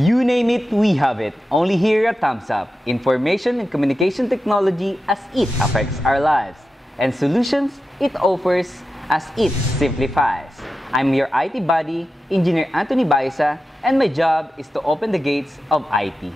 You name it, we have it. Only here at Thumbs Up. Information and communication technology as it affects our lives. And solutions it offers as it simplifies. I'm your IT buddy, Engineer Anthony Baisa, and my job is to open the gates of IT.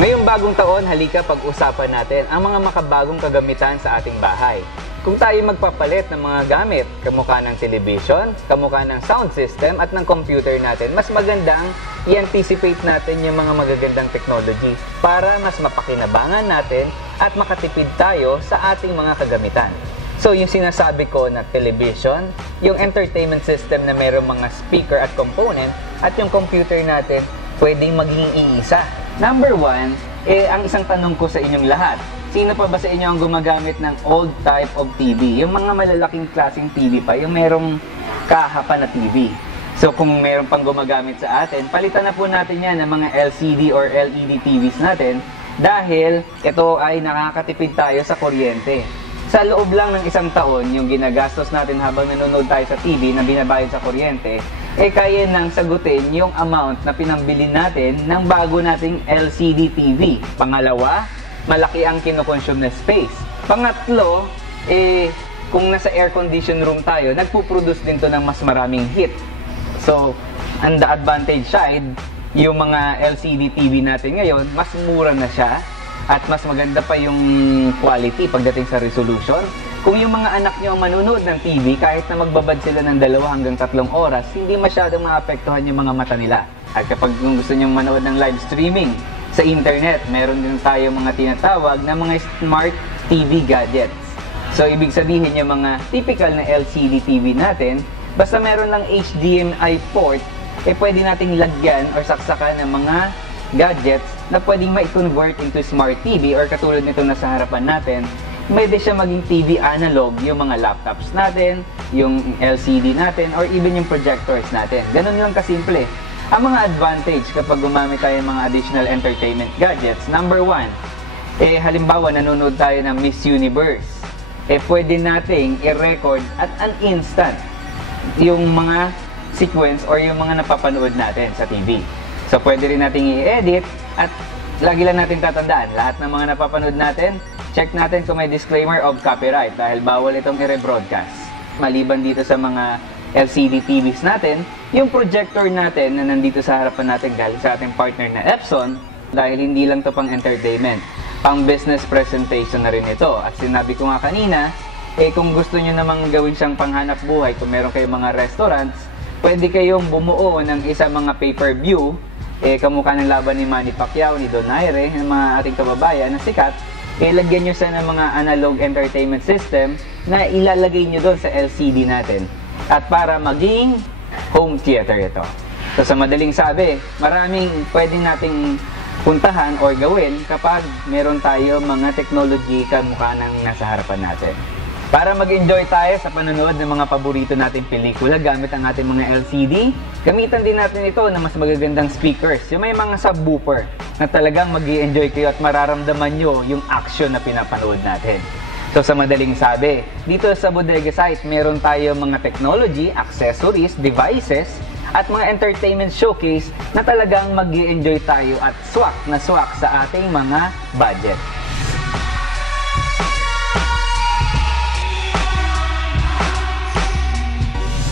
Ngayong bagong taon, halika pag-usapan natin ang mga makabagong kagamitan sa ating bahay. Kung tayo magpapalit ng mga gamit, kamukha ng television, kamukha ng sound system at ng computer natin, mas magandang i-anticipate natin yung mga magagandang technology para mas mapakinabangan natin at makatipid tayo sa ating mga kagamitan. So yung sinasabi ko na television, yung entertainment system na mayroong mga speaker at component, at yung computer natin, pwedeng maging iisa. Number one, ang isang tanong ko sa inyong lahat, sino pa ba sa inyo ang gumagamit ng old type of TV? Yung mga malalaking klaseng TV pa, yung merong kaha pa na TV. So kung meron pang gumagamit sa atin, palitan na po natin yan ng mga LCD or LED TVs natin dahil ito ay nakakatipid tayo sa kuryente. Sa loob lang ng isang taon, yung ginagastos natin habang nanonood tayo sa TV na binabayad sa kuryente, kaya nang sagutin yung amount na pinambili natin ng bago nating LCD TV. Pangalawa, malaki ang kinokonsume na space. Pangatlo, kung nasa air condition room tayo, nagpo-produce din to ng mas maraming heat. So, on the advantage side, yung mga LCD TV natin ngayon, mas mura na siya at mas maganda pa yung quality pagdating sa resolution. Kung yung mga anak nyo ang manunood ng TV, kahit na magbabad sila ng 2 hanggang 3 oras, hindi masyadong maapektuhan yung mga mata nila. At kapag gusto nyo manood ng live streaming sa internet, meron din tayo mga tinatawag na mga smart TV gadgets. So, ibig sabihin yung mga typical na LCD TV natin, basta meron lang HDMI port, pwede nating lagyan or saksakan ng mga gadgets na pwedeng ma-convert into smart TV or katulad nito na sa harapan natin, pwede siya maging TV analog, yung mga laptops natin, yung LCD natin, or even yung projectors natin. Ganun lang kasimple. Ang mga advantage kapag gumamit tayo ng mga additional entertainment gadgets, number one, halimbawa nanonood tayo ng Miss Universe, pwede nating i-record at an instant yung mga sequence or yung mga napapanood natin sa TV. So, pwede rin nating i-edit at lagi lang natin tatandaan, lahat ng mga napapanood natin, check natin kung may disclaimer of copyright dahil bawal itong i-rebroadcast. Maliban dito sa mga LCD TVs natin, yung projector natin na nandito sa harapan natin galing sa ating partner na Epson, dahil hindi lang to pang entertainment, pang business presentation na rin ito. At sinabi ko nga kanina, kung gusto nyo namang gawin siyang panghanap buhay, kung meron kayong mga restaurants, pwede kayong bumuo ng isang mga pay-per-view, kamukha ng laban ni Manny Pacquiao, ni Donaire, ng mga ating kababayan na sikat, lagyan nyo sa ng mga analog entertainment system na ilalagay nyo doon sa LCD natin. At para maging home theater ito. So sa madaling sabi, maraming pwede nating puntahan or gawin kapag meron tayo mga technology kamukha ng nasa harapan natin. Para mag-enjoy tayo sa panonood ng mga paborito nating pelikula gamit ang ating mga LCD, gamitan din natin ito ng mas magagandang speakers. Yung may mga subwoofer na talagang mag-i-enjoy kayo at mararamdaman nyo yung action na pinapanood natin. So sa madaling sabi, dito sa Bodega site, meron tayo mga technology, accessories, devices, at mga entertainment showcase na talagang mag-i-enjoy tayo at swak na swak sa ating mga budget.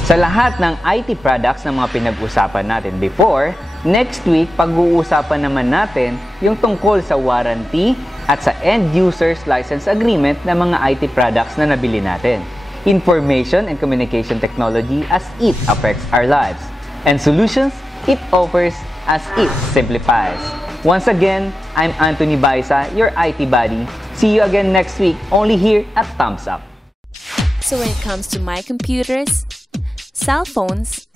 Sa lahat ng IT products na mga pinag-usapan natin before, next week pag-uusapan naman natin yung tungkol sa warranty at sa end users license agreement ng mga IT products na nabili natin. Information and communication technology as it affects our lives. And solutions it offers as it simplifies. Once again, I'm Anthony Baisa, your IT buddy. See you again next week, only here at Thumbs Up. So when it comes to my computers, cell phones,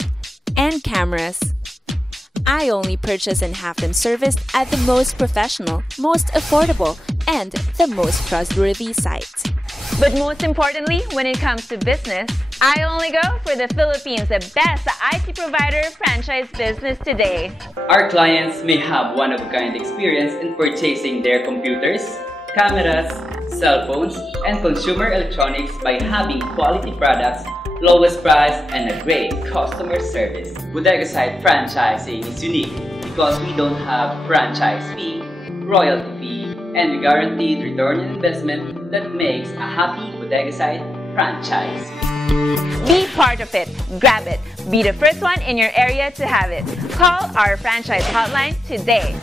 and cameras, I only purchase and have them serviced at the most professional, most affordable, and the most trustworthy site. But most importantly, when it comes to business, I only go for the Philippines, the best IT provider franchise business today. Our clients may have one-of-a-kind experience in purchasing their computers, cameras, cell phones, and consumer electronics by having quality products, lowest price, and a great customer service. Bodega Site franchising is unique because we don't have franchise fee, royalty fee, and a guaranteed return on investment that makes a happy Bodega Site franchise. Be part of it. Grab it. Be the first one in your area to have it. Call our franchise hotline today.